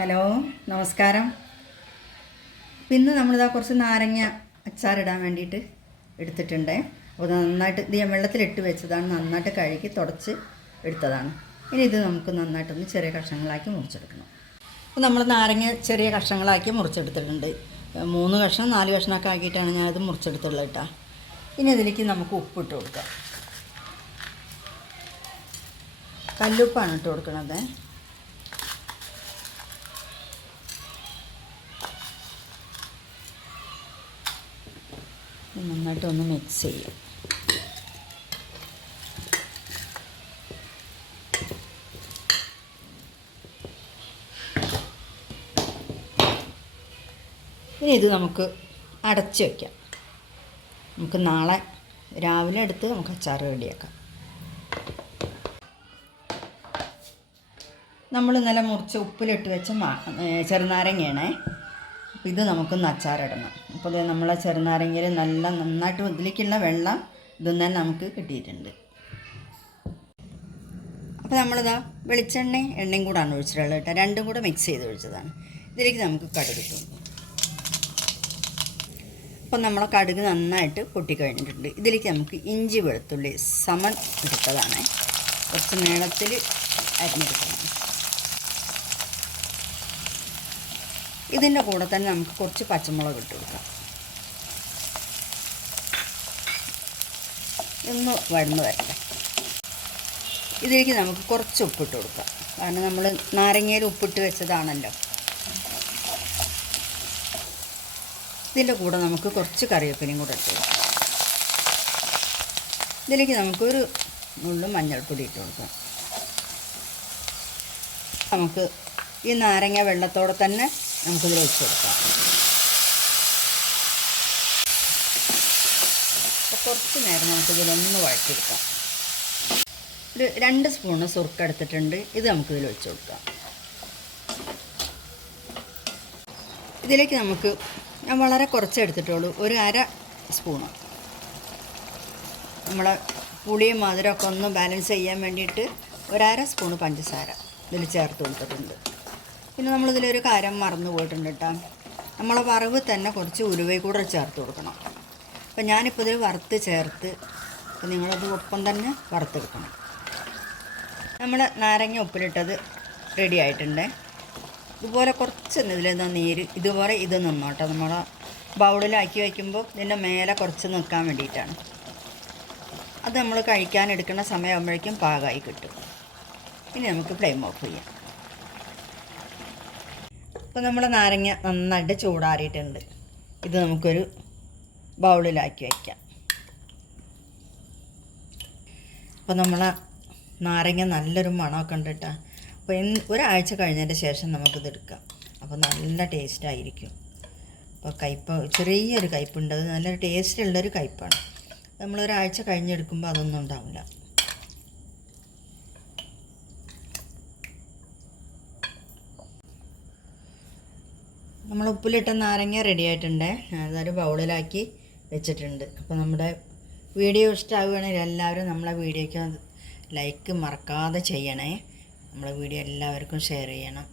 Hello നമസ്കാരം. ഇന്ന് നമ്മളിതാ കുറച്ച് നാരങ്ങ അച്ചാറിടാൻ വേണ്ടിയിട്ട് എടുത്തിട്ടുണ്ട്. അപ്പോൾ നന്നായിട്ട് ഇത് വെള്ളത്തിലിട്ട് വെച്ചതാണ്. നന്നായിട്ട് കഴുകി തുടച്ച് എടുത്തതാണ്. ഇനി ഇത് നമുക്ക് നന്നായിട്ടൊന്ന് ചെറിയ കഷ്ണങ്ങളാക്കി മുറിച്ചെടുക്കണം. അപ്പോൾ നമ്മൾ നാരങ്ങ ചെറിയ കഷ്ണങ്ങളാക്കി മുറിച്ചെടുത്തിട്ടുണ്ട്. മൂന്ന് കഷ്ണം നാല് കഷ്ണമൊക്കെ ആക്കിയിട്ടാണ് ഞാനത് മുറിച്ചെടുത്തുള്ളത് കേട്ടോ. ഇനി ഇതിലേക്ക് നമുക്ക് ഉപ്പിട്ട് കൊടുക്കാം. കല്ലുപ്പാണ് ഇട്ട് കൊടുക്കണത്. നന്നായിട്ട് ഒന്ന് മിക്സ് ചെയ്യാം. ഇനി ഇത് നമുക്ക് അടച്ച് വയ്ക്കാം നമുക്ക് നാളെ രാവിലെ എടുത്ത് നമുക്ക് അച്ചാർ റെഡിയാക്കാം. നമ്മൾ ഇന്നലെ മുറിച്ച് ഉപ്പിലിട്ട് വെച്ച ചെറുനാരങ്ങയാണ്. ഇത് നമുക്കൊന്ന് അച്ചാറിടണം. അപ്പോൾ ഇത് നമ്മളെ ചെറുനാരങ്ങയിൽ നല്ല നന്നായിട്ട് ഇതിലേക്കുള്ള വെള്ളം ഇതൊന്നും തന്നെ നമുക്ക് കിട്ടിയിട്ടുണ്ട്. അപ്പോൾ നമ്മളിതാ വെളിച്ചെണ്ണ എണ്ണയും കൂടാണ് ഒഴിച്ചിട്ടുള്ളത് കേട്ടോ. രണ്ടും കൂടെ മിക്സ് ചെയ്ത് ഒഴിച്ചതാണ്. ഇതിലേക്ക് നമുക്ക് കടുക് ഇട്ടു അപ്പം നമ്മളെ കടുക് നന്നായിട്ട് പൊട്ടിക്കഴിഞ്ഞിട്ടുണ്ട് ഇതിലേക്ക് നമുക്ക് ഇഞ്ചി വെളുത്തുള്ളി സമൻ എടുത്തതാണ്. കുറച്ച് നീളത്തിൽ അരിഞ്ഞെടുക്കണം. ഇതിന്റെ കൂടെ തന്നെ നമുക്ക് കുറച്ച് പച്ചമുളക് ഇട്ട് കൊടുക്കാം. ഒന്ന് വഴന്ന് വരട്ടെ. ഇതിലേക്ക് നമുക്ക് കുറച്ച് ഉപ്പിട്ട് കൊടുക്കാം. കാരണം നമ്മൾ നാരങ്ങയിൽ ഉപ്പിട്ട് വെച്ചതാണല്ലോ. ഇതിന്റെ കൂടെ നമുക്ക് കുറച്ച് കറിവേപ്പിലയും കൂടെ ഇട്ട് കൊടുക്കാം. ഇതിലേക്ക് നമുക്കൊരു നുള്ളു മഞ്ഞൾപ്പൊടി ഇട്ട് കൊടുക്കാം. നമുക്ക് ഈ നാരങ്ങ വെള്ളത്തോടെ തന്നെ നമുക്കിതിൽ വെച്ച് കൊടുക്കാം അപ്പോൾ കുറച്ച് നേരം നമുക്കിതിലൊന്ന് വഴറ്റിയെടുക്കാം. ഒരു രണ്ട് സ്പൂണ് സുർക്ക എടുത്തിട്ടുണ്ട്. ഇത് നമുക്കിതിൽ ഒഴിച്ച് കൊടുക്കാം. ഇതിലേക്ക് നമുക്ക് ഞാൻ വളരെ കുറച്ച് എടുത്തിട്ടുള്ളൂ. ഒരു അര സ്പൂണ്. നമ്മൾ പുളിയും മധുരമൊക്കെ ഒന്ന് ബാലൻസ് ചെയ്യാൻ വേണ്ടിയിട്ട് ഒരര സ്പൂണ് പഞ്ചസാര ഇതിൽ ചേർത്ത് കൊടുത്തിട്ടുണ്ട്. പിന്നെ നമ്മളിതിലൊരു കാര്യം മറന്നു പോയിട്ടുണ്ട് കേട്ടോ നമ്മളെ വറവ് തന്നെ കുറച്ച് ഉലുവയും കൂടെ ചേർത്ത് കൊടുക്കണം. അപ്പം ഞാനിപ്പോൾ ഇതിൽ വറുത്ത് ചേർത്ത് അപ്പം നിങ്ങളത് ഒപ്പം തന്നെ വറുത്തെടുക്കണം. നമ്മുടെ നാരങ്ങ ഉപ്പിലിട്ടത് റെഡി ആയിട്ടുണ്ട്. ഇതുപോലെ കുറച്ച് ഇതിൽ നിന്ന് നീര് ഇതുപോലെ ഇത് നിന്നോട്ടോ നമ്മൾ ബൗളിലാക്കി വയ്ക്കുമ്പോൾ ഇതിന്റെ മേലെ കുറച്ച് നിൽക്കാൻ വേണ്ടിയിട്ടാണ്. അത് നമ്മൾ കഴിക്കാൻ എടുക്കുന്ന സമയമാകുമ്പോഴേക്കും പാകമായി കിട്ടും. ഇനി നമുക്ക് ഫ്ലെയിം ഓഫ് ചെയ്യാം. അപ്പോൾ നമ്മൾ നാരങ്ങ നന്നായിട്ട് ചൂടാറിയിട്ടുണ്ട്. ഇത് നമുക്കൊരു ബൗളിലാക്കി വയ്ക്കാം അപ്പോൾ നമ്മൾ നാരങ്ങ നല്ലൊരു മണമൊക്കെ ഉണ്ട് കേട്ടോ. അപ്പോൾ എന്ന് ഒരാഴ്ച കഴിഞ്ഞതിന്റെ ശേഷം നമുക്കിത് എടുക്കാം. അപ്പോൾ നല്ല ടേസ്റ്റ് ആയിരിക്കും. അപ്പോൾ കയ്പ്പ് ചെറിയൊരു കയ്പ്പുണ്ട്. അത് നല്ലൊരു ടേസ്റ്റ് ഉള്ളൊരു കയ്പ്പാണ്. നമ്മൾ ഒരാഴ്ച കഴിഞ്ഞെടുക്കുമ്പോൾ അതൊന്നും ഉണ്ടാവില്ല. നമ്മൾ ഉപ്പിലിട്ട നാരങ്ങ റെഡി ആയിട്ടുണ്ട്. അതൊരു ബൗളിലാക്കി വെച്ചിട്ടുണ്ട്. അപ്പോൾ നമ്മുടെ വീഡിയോ ഇഷ്ടമാവുകയാണെങ്കിൽ എല്ലാവരും നമ്മളെ വീഡിയോയ്ക്ക് ലൈക്ക് മറക്കാതെ ചെയ്യണേ. നമ്മളെ വീഡിയോ എല്ലാവർക്കും ഷെയർ ചെയ്യണം.